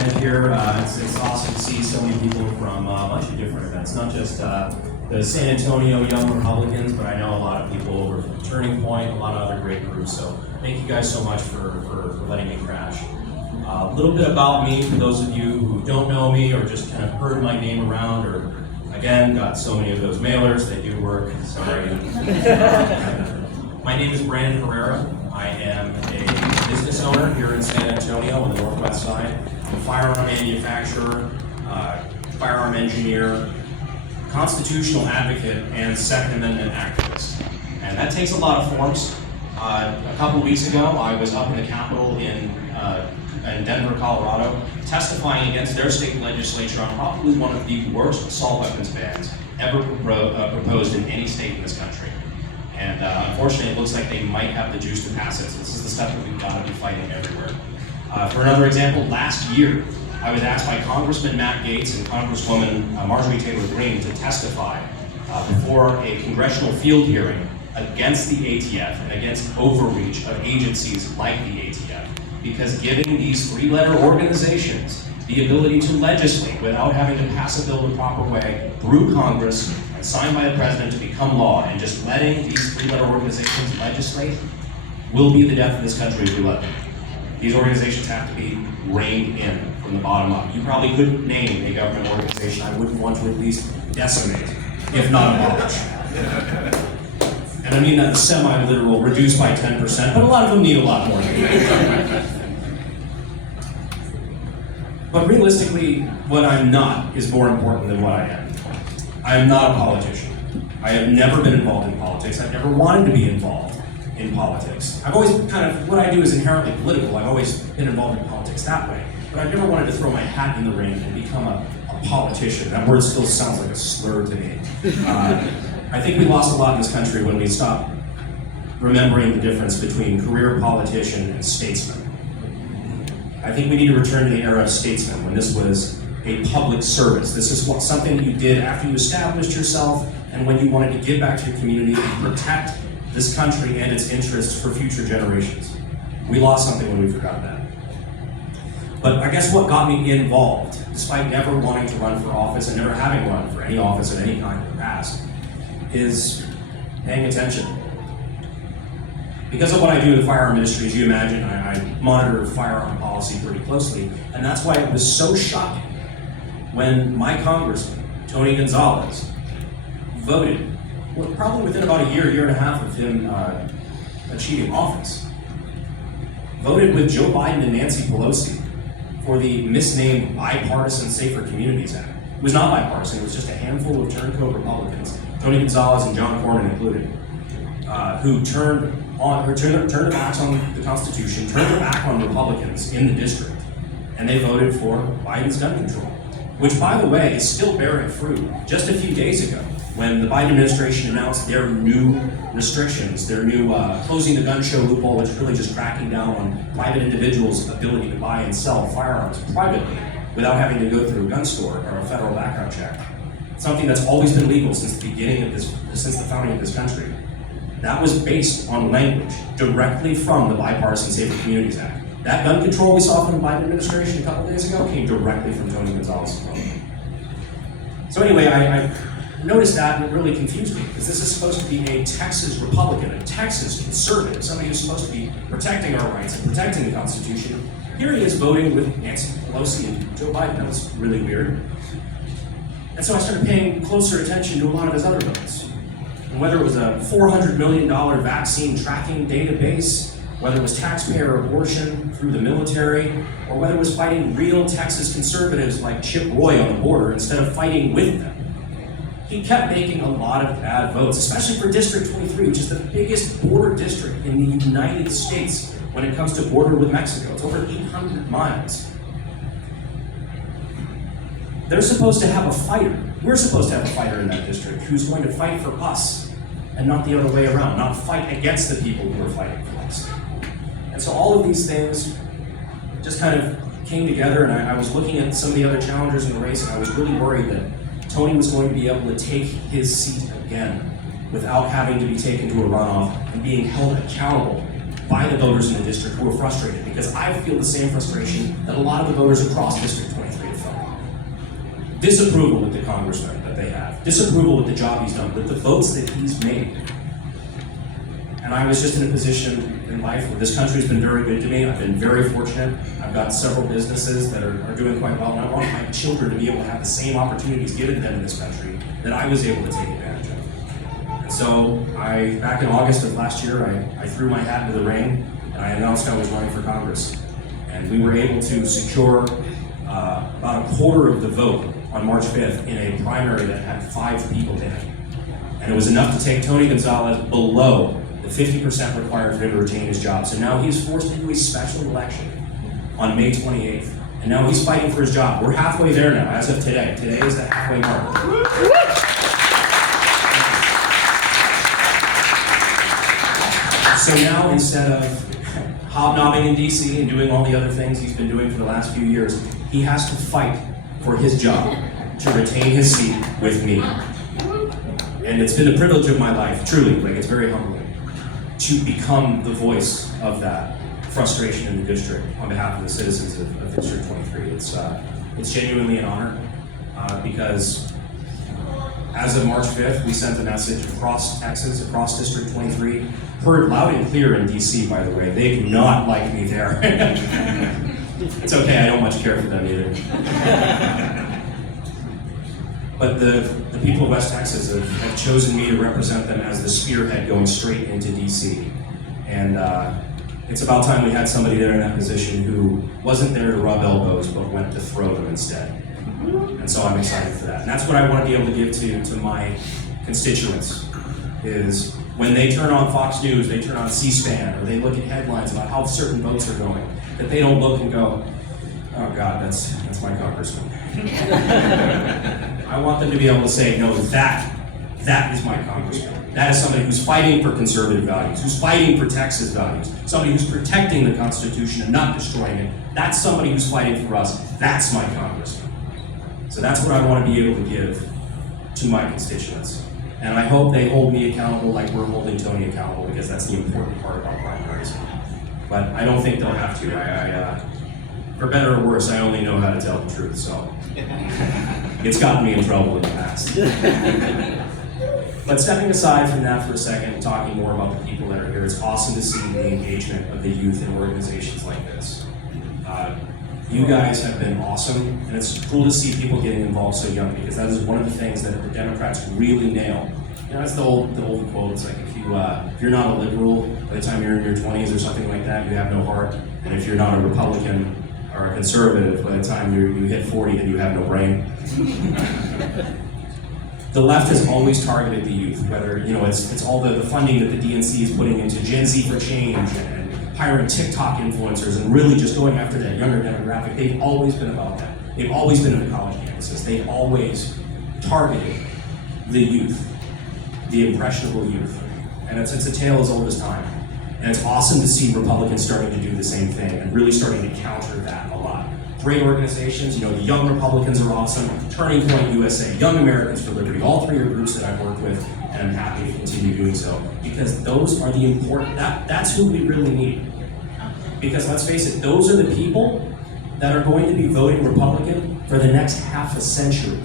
event here. It's awesome to see so many people from a bunch of different events, not just the San Antonio Young Republicans, but I know a lot of people over from Turning Point, a lot of other great groups. So thank you guys so much for letting me crash. A little bit about me for those of you who don't know me or just kind of heard my name around, or again, got so many of those mailers, they do work, sorry. My name is Brandon Herrera. I am a business owner here in San Antonio on the northwest side. I'm a firearm manufacturer, firearm engineer, constitutional advocate, and Second Amendment activist. And that takes a lot of forms. A couple weeks ago, I was up in the Capitol in Denver, Colorado, testifying against their state legislature on probably one of the worst assault weapons bans ever proposed in any state in this country. And unfortunately, it looks like they might have the juice to pass it. So this is the stuff that we've got to be fighting everywhere. For another example, last year, I was asked by Congressman Matt Gaetz and Congresswoman Marjorie Taylor Greene to testify before a congressional field hearing against the ATF and against overreach of agencies like the ATF. Because giving these three-letter organizations the ability to legislate without having to pass a bill the proper way through Congress and signed by the president to become law, and just letting these three-letter organizations legislate will be the death of this country if we let them. These organizations have to be reined in from the bottom up. You probably couldn't name a government organization I wouldn't want to at least decimate, if not abolish. And I mean that semi-literal, reduced by 10%, but a lot of them need a lot more. But realistically, what I'm not is more important than what I am. I am not a politician. I have never been involved in politics. I've never wanted to be involved in politics. I've always what I do is inherently political. I've always been involved in politics that way. But I've never wanted to throw my hat in the ring and become a politician. That word still sounds like a slur to me. I think we lost a lot in this country when we stopped remembering the difference between career politician and statesman. I think we need to return to the era of statesmen, when this was a public service. This is something that you did after you established yourself and when you wanted to give back to your community and protect this country and its interests for future generations. We lost something when we forgot that. But I guess what got me involved, despite never wanting to run for office and never having run for any office of any kind in the past, is paying attention. Because of what I do in the firearm industry, as you imagine, I monitor firearm policy pretty closely, and that's why it was so shocking when my congressman, Tony Gonzalez, voted, probably within about a year and a half of him achieving office, voted with Joe Biden and Nancy Pelosi for the misnamed Bipartisan Safer Communities Act. It was not bipartisan, it was just a handful of turncoat Republicans, Tony Gonzalez and John Cornyn included, who turned their backs on the Constitution, turned their back on Republicans in the district, and they voted for Biden's gun control, which, by the way, is still bearing fruit. Just a few days ago, when the Biden administration announced their new restrictions, their new closing the gun show loophole, which is really just cracking down on private individuals' ability to buy and sell firearms privately without having to go through a gun store or a federal background check. Something that's always been legal since the beginning of since the founding of this country. That was based on language directly from the Bipartisan Safer Communities Act. That gun control we saw from the Biden administration a couple days ago came directly from Tony Gonzalez's vote. So anyway, I noticed that, and it really confused me, because this is supposed to be a Texas Republican, a Texas conservative, somebody who's supposed to be protecting our rights and protecting the Constitution. Here he is voting with Nancy Pelosi and Joe Biden. That was really weird. And so I started paying closer attention to a lot of his other votes. And whether it was a $400 million vaccine tracking database, whether it was taxpayer abortion through the military, or whether it was fighting real Texas conservatives like Chip Roy on the border instead of fighting with them, he kept making a lot of bad votes, especially for District 23, which is the biggest border district in the United States when it comes to border with Mexico. It's over 800 miles. They're supposed to have a fighter. We're supposed to have a fighter in that district who's going to fight for us and not the other way around, not fight against the people who are fighting for us. And so all of these things just kind of came together, and I was looking at some of the other challengers in the race, and I was really worried that Tony was going to be able to take his seat again without having to be taken to a runoff and being held accountable by the voters in the district who are frustrated, because I feel the same frustration that a lot of the voters across District 23 have felt. Disapproval with the congressman that they have, disapproval with the job he's done, with the votes that he's made. And I was just in a position in life where this country's been very good to me. I've been very fortunate. I've got several businesses that are doing quite well, and I want my children to be able to have the same opportunities given to them in this country that I was able to take advantage of. And so back in August of last year, I threw my hat into the ring and I announced I was running for Congress. And we were able to secure about a quarter of the vote on March 5th in a primary that had 5 people in it. And it was enough to take Tony Gonzalez below the 50% required for him to retain his job. So now he's forced into a special election on May 28th. And now he's fighting for his job. We're halfway there now, as of today. Today is the halfway mark. So now, instead of hobnobbing in DC and doing all the other things he's been doing for the last few years, he has to fight for his job to retain his seat with me. And it's been a privilege of my life, truly, like it's very humbling, to become the voice of that frustration in the district on behalf of the citizens of District 23. It's genuinely an honor because as of March 5th, we sent a message across Texas, across District 23, heard loud and clear in DC, by the way. They do not like me there. It's okay, I don't much care for them either. But the people of West Texas have chosen me to represent them as the spearhead going straight into DC. And it's about time we had somebody there in that position who wasn't there to rub elbows, but went to throw them instead. And so I'm excited for that. And that's what I want to be able to give to my constituents, is when they turn on Fox News, they turn on C-SPAN, or they look at headlines about how certain votes are going, that they don't look and go, oh God, that's my congressman. I want them to be able to say, no, that is my congressman. That is somebody who's fighting for conservative values, who's fighting for Texas values, somebody who's protecting the Constitution and not destroying it. That's somebody who's fighting for us. That's my congressman. So that's what I want to be able to give to my constituents. And I hope they hold me accountable like we're holding Tony accountable, because that's the important part about primaries. But I don't think they'll have to. For better or worse, I only know how to tell the truth, so it's gotten me in trouble in the past. But stepping aside from that for a second and talking more about the people that are here, it's awesome to see the engagement of the youth in organizations like this. You guys have been awesome, and it's cool to see people getting involved so young, because that is one of the things that the Democrats really nail. You know, it's the old quote. It's like if you're not a liberal by the time you're in your 20s or something like that, you have no heart. And if you're not a Republican or a conservative by the time you hit 40, then you have no brain. The left has always targeted the youth, whether it's all the funding that the DNC is putting into Gen Z for Change and hiring TikTok influencers and really just going after that younger demographic. They've always been about that. They've always been in the college campuses. They've always targeted the youth, the impressionable youth. And it's a tale as old as time. And it's awesome to see Republicans starting to do the same thing and really starting to counter that a lot. Great organizations, the Young Republicans are awesome, Turning Point USA, Young Americans for Liberty, all 3 are groups that I've worked with, and I'm happy to continue doing so, because those are the important, that's who we really need. Because let's face it, those are the people that are going to be voting Republican for the next half a century.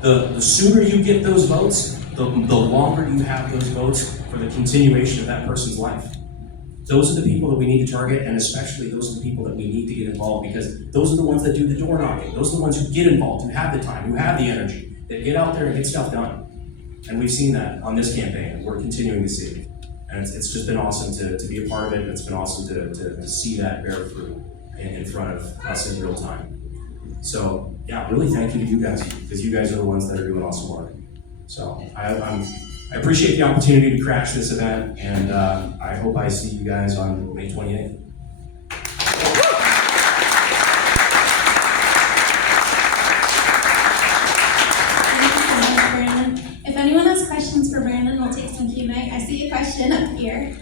The sooner you get those votes, the longer you have those votes for the continuation of that person's life. Those are the people that we need to target, and especially those are the people that we need to get involved, because those are the ones that do the door knocking. Those are the ones who get involved, who have the time, who have the energy, that get out there and get stuff done. And we've seen that on this campaign, and we're continuing to see it. And it's just been awesome to be a part of it, and it's been awesome to see that bear fruit in front of us in real time. So yeah, really thank you to you guys, because you guys are the ones that are doing awesome work. So I appreciate the opportunity to crash this event, and I hope I see you guys on May 28th. If anyone has questions for Brandon, we'll take some Q&A. I see a question up here.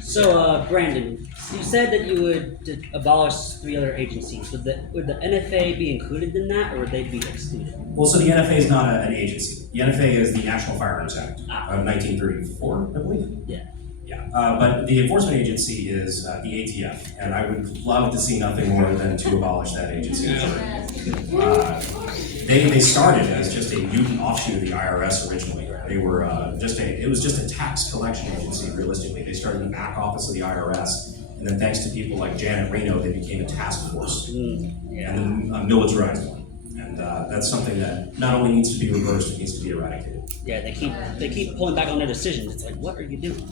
So, Brandon, you said that you would abolish 3 other agencies. Would the NFA be included in that, or would they be excluded? Well, so the NFA is not an agency. The NFA is the National Firearms Act of 1934, I believe. Yeah. Yeah, but the enforcement agency is the ATF, and I would love to see nothing more than to abolish that agency. They started as just a mutant offshoot of the IRS originally. They were it was just a tax collection agency, realistically. They started in the back office of the IRS, and then thanks to people like Janet Reno, they became a task force, and then a militarized one. And that's something that not only needs to be reversed, it needs to be eradicated. Yeah, they keep pulling back on their decisions. It's like, what are you doing?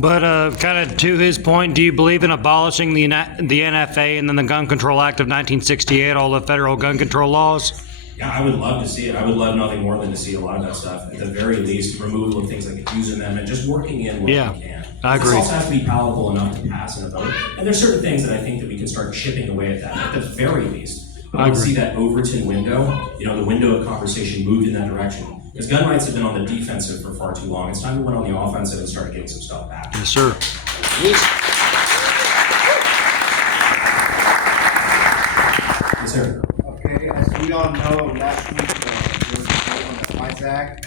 But kind of to his point, do you believe in abolishing the NFA and then the Gun Control Act of 1968, all the federal gun control laws? Yeah, I would love to see it. I would love nothing more than to see a lot of that stuff. At the very least, removal of things like the Hughes Amendment, just working in what we can. I agree. This also has to be palatable enough to pass in a vote. And there's certain things that I think that we can start chipping away at that. At the very least, I want to see that Overton window, the window of conversation moved in that direction. Because gun rights have been on the defensive for far too long. It's time we went on the offensive and started getting some stuff back. Yes, sir. Yes, sir. Okay, as we all know, last week there was a bill on the FISA Act.